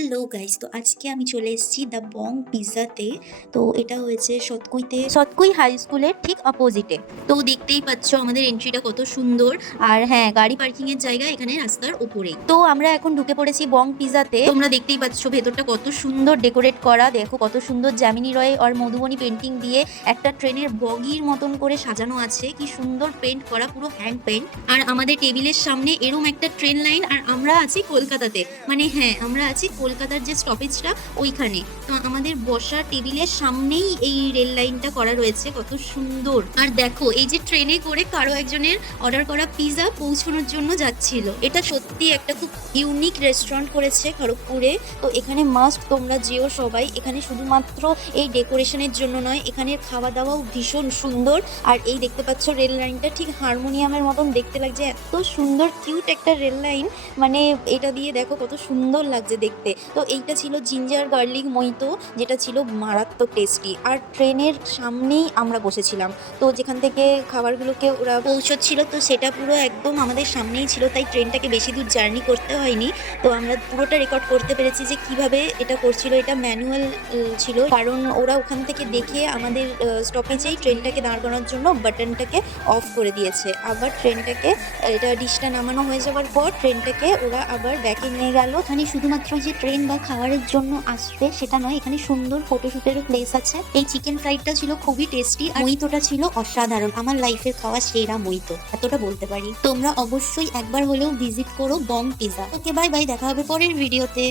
Hello guys, তো আজকে আমি চলে এসেছি দ্য বং পিৎজাতে। তো এটা হয়েছে সতকুই হাই স্কুলের ঠিক অপোজিটে। তো দেখতেই পাচ্ছ আমাদের এন্ট্রিটা কত সুন্দর। আর হ্যাঁ, গাড়ি পার্কিং এর জায়গা এখানে রাস্তার উপরেই। তো আমরা এখন ঢুকে পড়েছি বং পিৎজাতে। তোমরা দেখতেই পাচ্ছ ভেতরটা কত সুন্দর ডেকোরেট করা। দেখো কত সুন্দর জ্যামিনি রয় আর মধুবনী পেন্টিং দিয়ে একটা ট্রেনের বগির মতন করে সাজানো আছে। কি সুন্দর পেন্ট করা, পুরো হ্যান্ড পেন্ট। আর আমাদের টেবিলের সামনে এরম একটা ট্রেন লাইন, আর আমরা আছি কলকাতাতে। মানে হ্যাঁ, আমরা আছি কলকাতার যে স্টপেজটা ওইখানে। তো আমাদের বসার টেবিলের সামনেই এই রেল লাইনটা করা রয়েছে, কত সুন্দর। আর দেখো এই যে ট্রেনে করে কারো একজনের অর্ডার করা পিৎজা পৌঁছানোর জন্য যাচ্ছিল। এটা সত্যি একটা খুব ইউনিক রেস্টুরেন্ট করেছে খড়গপুরে। তো এখানে মাস্ট তোমরা যেও সবাই। এখানে শুধুমাত্র এই ডেকোরেশনের জন্য নয়, এখানের খাওয়া দাওয়াও ভীষণ সুন্দর। আর এই দেখতে পাচ্ছ রেল লাইনটা ঠিক হারমোনিয়ামের মতন দেখতে লাগছে, এত সুন্দর কিউট একটা রেল লাইন। মানে এটা দিয়ে দেখো কত সুন্দর লাগছে দেখতে। তো এইটা ছিল জিঞ্জার গার্লিক মোহিতো, যেটা ছিল মারাত্মক টেস্টি। আর ট্রেনের সামনেই আমরা বসেছিলাম, তো যেখান থেকে খাবারগুলোকে ওরা পৌঁছচ্ছিল তো সেটা পুরো একদম আমাদের সামনেই ছিল, তাই ট্রেনটাকে বেশি দূর জার্নি করতে হয়নি। তো আমরা পুরোটা রেকর্ড করতে পেরেছি যে কিভাবে এটা করছিল। এটা ম্যানুয়াল ছিল, কারণ ওরা ওখান থেকে দেখে আমাদের স্টপেজেই ট্রেনটাকে দাঁড় করানোর জন্য বাটনটাকে অফ করে দিয়েছে। আবার ট্রেনটাকে এটা ডিশটা নামানো হয়ে যাওয়ার পর ট্রেনটাকে ওরা আবার ব্যাকে নিয়ে গেল। এখানে শুধুমাত্র যে ট্রেন বা খাবারের জন্য আসবে সেটা নয়, এখানে সুন্দর ফটোশুটেরও প্লেস আছে। এই চিকেন ফ্রাইডটা ছিল খুবই টেস্টি, আর মোহিতোটা ছিল অসাধারণ। আমার লাইফের খাওয়া সেরা মোহিতো, এতটা বলতে পারি। তোমরা অবশ্যই একবার হলেও ভিজিট করো বং পিৎজা। ওকে, বাই বাই, দেখা হবে পরের ভিডিওতে।